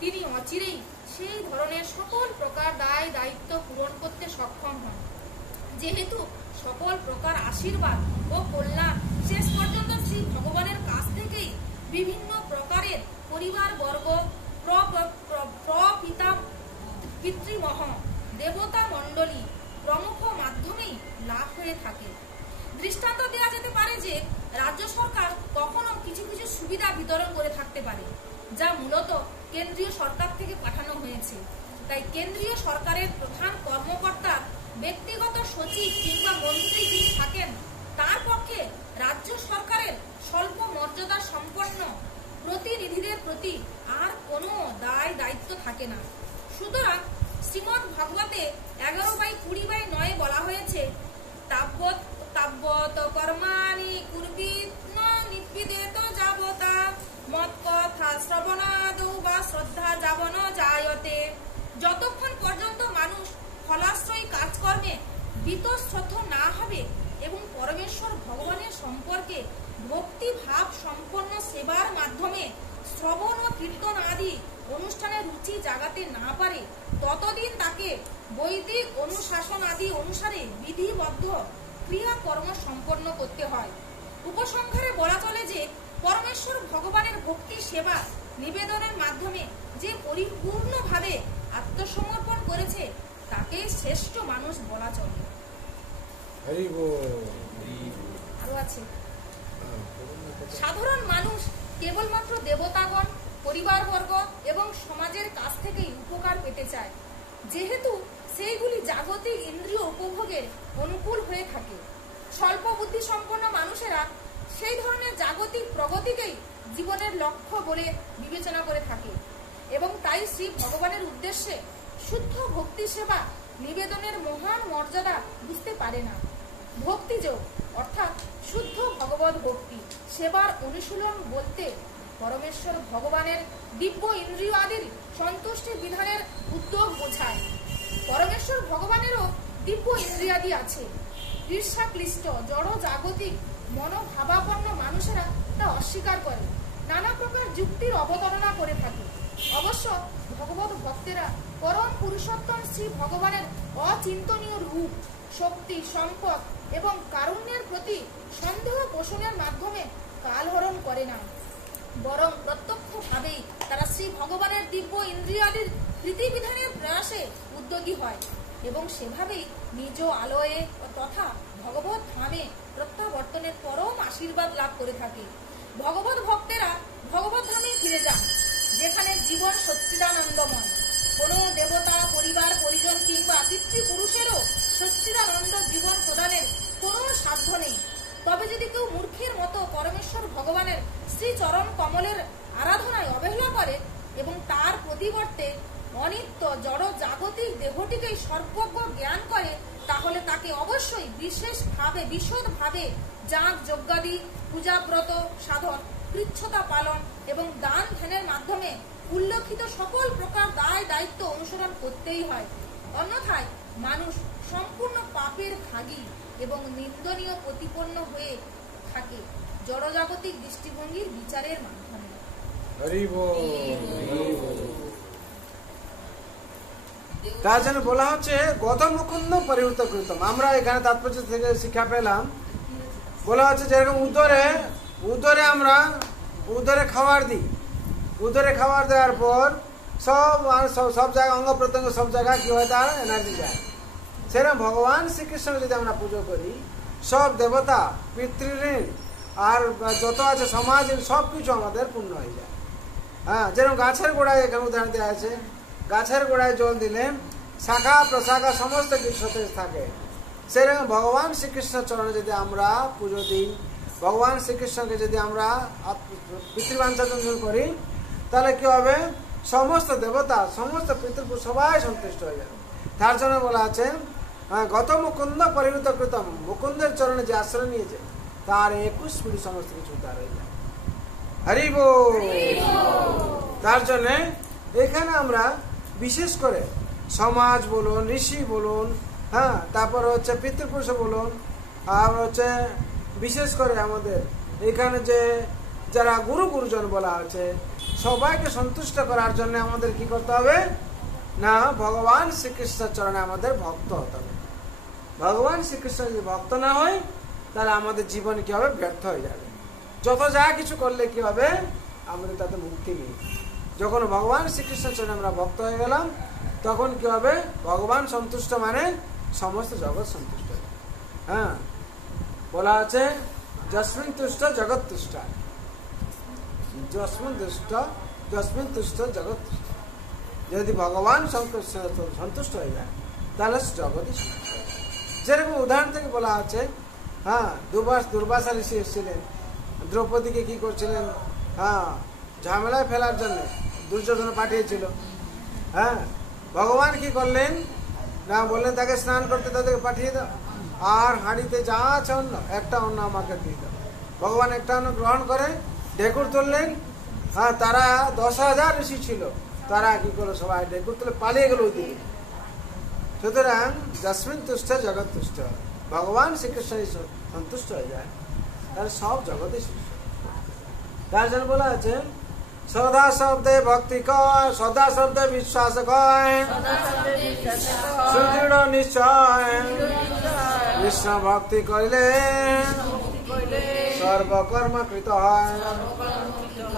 তিনি অচিরেই সেই ধরনের সকল প্রকার দায় দায়িত্ব পূরণ করতে সক্ষম হন। যেহেতু সকল প্রকার আশীর্বাদ ও কল্যাণ শেষ পর্যন্ত শ্রী ভগবানের কাছ থেকেই বিভিন্ন প্রকারের পরিবারবর্গ, প্রপিতা পিতৃমহ, দেবতা মণ্ডলী প্রমুখ মাধ্যমেই লাভ হয়ে থাকে। দৃষ্টান্ত দেওয়া যেতে পারে যে রাজ্য সরকার কখনো কিছু কিছু সুবিধা বিতরণ করে থাকতে পারে, যা মূলত কেন্দ্রীয় সরকার থেকে পাঠানো হয়েছে। তাই কেন্দ্রীয় সরকারের প্রধান কর্মকর্তা ব্যক্তিগত সচিব কিংবা মন্ত্রী যিনি থাকেন, তার পক্ষে রাজ্য সরকারের স্বল্প মর্যাদা সম্পন্ন প্রতিনিধিদের প্রতি আর কোনো দায় দায়িত্ব থাকে না। সুতরাং শ্রীমদ্ ভাগবতে 11/20/9 বলা হয়েছে, তাব্বত কর্মাণি কুর্বীত ন নিপীড়েত যাবতা মত কথা শ্রবণাদৌ বা শ্রদ্ধা যাবন জায়তে। যতক্ষণ পর্যন্ত মানুষ ফলাশ্রয়ী কাজকর্মে বীতশ্রদ্ধ না হবে এবং পরমেশ্বর ভগবানের সম্পর্কে ভক্তি ভাব সম্পন্ন সেবার মাধ্যমে শ্রবণ ও কীর্তন আদি অনুষ্ঠানে রুচি জাগাতে না পারে, ততদিন তাকে বৈদিক অনুশাসন আদি অনুসারে বিধিবদ্ধ ক্রিয়াকর্ম সম্পন্ন করতে হয়। উপসংহারে বলা চলে যে পরমেশ্বর ভগবানের ভক্তি সেবা নিবেদনের মাধ্যমে যে পরিপূর্ণভাবে আত্মসমর্পণ করেছে, তাকে শ্রেষ্ঠ মানুষ বলা চলে। আরো আছে, সাধারণ মানুষ কেবলমাত্র দেবতাগণ, পরিবারবর্গ এবং সমাজের কাছ থেকেই উপকার পেতে চায়, যেহেতু সেইগুলি জাগতিক ইন্দ্রিয় উপভোগের অনুকূল হয়ে থাকে। স্বল্প বুদ্ধি সম্পন্ন মানুষেরা সেই ধরনের জাগতিক প্রগতিকেই জীবনের লক্ষ্য বলে বিবেচনা করে থাকে এবং তাই শ্রী ভগবানের উদ্দেশ্যে শুদ্ধ ভক্তি সেবা নিবেদনের মহান মর্যাদা বুঝতে পারে না। ভক্তিযোগ অর্থাৎ শুদ্ধ ভগবত ভক্তি সেবার অনুশীলন বলতে পরমেশ্বর ভগবানের দিব্য ইন্দ্রিয় আদির সন্তুষ্টি বিধানের উদ্যোগ বোঝায়। পরমেশ্বর ভগবানেরও দিব্য ইন্দ্রিয়াদি আছে। ঈর্ষাক্লিষ্ট জড় জাগতিক মনোভাবাপন্ন মানুষেরা তা অস্বীকার করে, নানা প্রকার যুক্তির অবতারণা করে থাকে। অবশ্য ভগবত ভক্তেরা পরম পুরুষোত্তম শ্রী ভগবানের অচিন্তনীয় রূপ, শক্তি, সম্পদ এবং কারুণ্যের প্রতি সন্দেহ পোষণের মাধ্যমে কালহরণ করে না, বরং প্রত্যক্ষভাবেই তারা শ্রী ভগবানের দিব্য ইন্দ্রিয়াদির প্রীতিবিধানের প্রয়াসে উদ্যোগী হয় এবং সেভাবেই নিজ আলয়ে তথা ভগবত ধামে প্রত্যাবর্তনের পরম আশীর্বাদ লাভ করে থাকে। ভগবত ভক্তেরা ভগবত ধামে ফিরে যান, যেখানে জীবন সচ্চিদানন্দময়। কোনো দেবতা, পরিবার, পরিজন কিংবা পিতৃপুরুষেরও সচ্চিদানন্দ জীবন প্রদানের কোনো সাধ্য নেই। তবে যদি কেউ মূর্খের মতো পরমেশ্বর ভগবানের শ্রীচরণ কমলের আরাধনায় অবহেলা করে এবং তার প্রতিবর্তে অনিত্য জড় জাগতিক দেহটিকেই সর্বজ্ঞ জ্ঞান করে, তাহলে তাকে অবশ্যই বিশদভাবে যাগ যজ্ঞাদি, পূজাব্রত সাধন, কৃচ্ছতা পালন এবং দান ধ্যানের মাধ্যমে উল্লেখিত সকল প্রকার দায় দায়িত্ব অনুসরণ করতেই হয়। অন্যথায় মানুষ সম্পূর্ণ পাপের ভাগী এবং নিন্দনীয় প্রতিপন্ন হয়ে থাকে জড়জাগতিক দৃষ্টিভঙ্গির বিচারের মাধ্যমে। হরি বল। তার জন্য বলা হচ্ছে গত মুকুন্দ পরিহৃত কৃতম। আমরা এখানে তাৎপর্য থেকে শিক্ষা পেলাম, বলা হচ্ছে যেরকম উদরে আমরা উদরে খাবার দিই, উদরে খাবার দেওয়ার পর সব জায়গায় অঙ্গ প্রত্যঙ্গ সব জায়গায় কি হয়, তার এনার্জি যায়। সেরকম ভগবান শ্রীকৃষ্ণকে যদি আমরা পুজো করি, সব দেবতা পিতৃঋণ আর যত আছে সমাজ সব কিছু আমাদের পূর্ণ হয়ে যায়। হ্যাঁ, যেরকম গাছের গোড়ায় এখানে উদাহরণ দেওয়া আছে, গাছের গোড়ায় জল দিলে শাখা প্রশাখা সমস্ত কিছু সতেজ থাকে। সেরকম ভগবান শ্রীকৃষ্ণের চরণে যদি আমরা পুজো দিই, ভগবান শ্রীকৃষ্ণকে যদি আমরা পিতৃবাঞ্ছাচরণ করি, তাহলে কি হবে, সমস্ত দেবতা সমস্ত পিতৃপুরুষ সবাই সন্তুষ্ট হয়ে যাবে। তার জন্য বলা আছে গত মুকুন্দ পরিহৃত কৃতম, মুকুন্দের চরণে যে আশ্রয় নিয়েছে তার 21 পিঢ়ি সমস্ত কিছু উদ্ধার হয়ে যায়। হরি বল। তার জন্যে এখানে আমরা বিশেষ করে সমাজ বলুন, ঋষি বলুন, হ্যাঁ, তারপর হচ্ছে পিতৃপুরুষ বলুন, আর হচ্ছে বিশেষ করে আমাদের এখানে যে যারা গুরুজন বলা আছে, সবাইকে সন্তুষ্ট করার জন্য আমাদের কি করতে হবে না, ভগবান শ্রীকৃষ্ণের চরণে আমাদের ভক্ত হতে হবে। ভগবান শ্রীকৃষ্ণ যদি ভক্ত না হয়, তাহলে আমাদের জীবন কি হবে, ব্যর্থ হয়ে যাবে। যত যা কিছু করলে কি হবে, আমাদের তাতে মুক্তি নেই। যখন ভগবান শ্রীকৃষ্ণের চরণে আমরা ভক্ত হয়ে গেলাম, তখন কি হবে, ভগবান সন্তুষ্ট মানে সমস্ত জগৎ সন্তুষ্ট। হ্যাঁ, বলা আছে যস্মিন তুষ্ট জগৎ তুষ্ট, যস্মিন তুষ্ট জগৎ তুষ্ট। যদি ভগবান সন্তুষ্ট হয়ে যায়, তাহলে জগৎই সন্তুষ্ট। যেরকম উদাহরণ থেকে বলা আছে, হ্যাঁ, দুর্বাসা ঋষি এসেছিলেন, দ্রৌপদীকে কি করছিলেন, হ্যাঁ, ঝামেলায় ফেলার জন্য দুর্যোধন পাঠিয়েছিল। হ্যাঁ, ভগবান কি করলেন না, বললেন তাকে স্নান করতে তাদেরকে পাঠিয়ে দাও, আর হাঁড়িতে যা আছে অন্ন, একটা অন্ন আমাকে দিয়ে দাও। ভগবান একটা অন্ন গ্রহণ করে ঢেকুর তুললেন। হ্যাঁ, তারা 10,000 ঋষি ছিল, তারা কি করলো, সবাই ঢেকুর তুলে পালিয়ে গেল ওই দিকে। সুতরাং যস্মিন তুষ্ট জগৎ তুষ্ট, ভগবান শ্রীকৃষ্ণ সন্তুষ্ট হয়ে যায়, তাহলে সব জগতে সৃষ্টি। তার জন্য বলা আছে শ্রদ্ধা শব্দে ভক্তি কয়, শ্রদ্ধা শব্দে বিশ্বাস কয়, সুদৃঢ় নিশ্চয় কৃষ্ণ ভক্তি করিলে সর্বকর্ম কৃত হয়।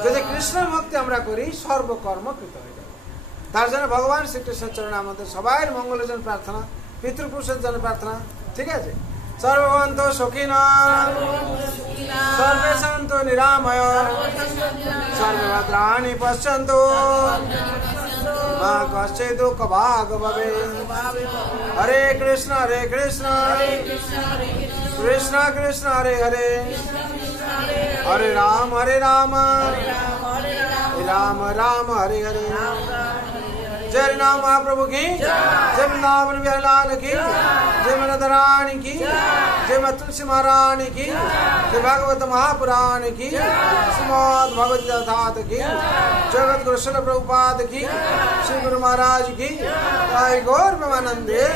যদি কৃষ্ণ ভক্তি আমরা করি, সর্বকর্ম কৃত হয়ে যাবে। তার জন্য ভগবান শ্রীকৃষ্ণের চরণে আমাদের সবাই মঙ্গলের জন্য প্রার্থনা, পিতৃপুরুষের জন্য প্রার্থনা। ঠিক আছে, সর্বভবন্তু সুখিনঃ, সর্বে সন্তু নিরাময়, সর্বে ভদ্রাণি পশ্যন্তু, মা কশ্চিৎ দুঃখভাগ ভবেৎ। হরে কৃষ্ণ কৃষ্ণ কৃষ্ণ হরে হরে, হরে রাম রাম রাম हरे हरे। जय नाम महाप्रभु की, जय वृंदावन बिहारी लाल की, जय राधा रानी की, जय मां तुलसी महारानी की, जय भागवत महापुराण की, श्रीमद् भगवत गीता की, जगत गुरु श्रील प्रभुपाद की, श्री गुरु महाराज की, जय गौर प्रेमानंदे।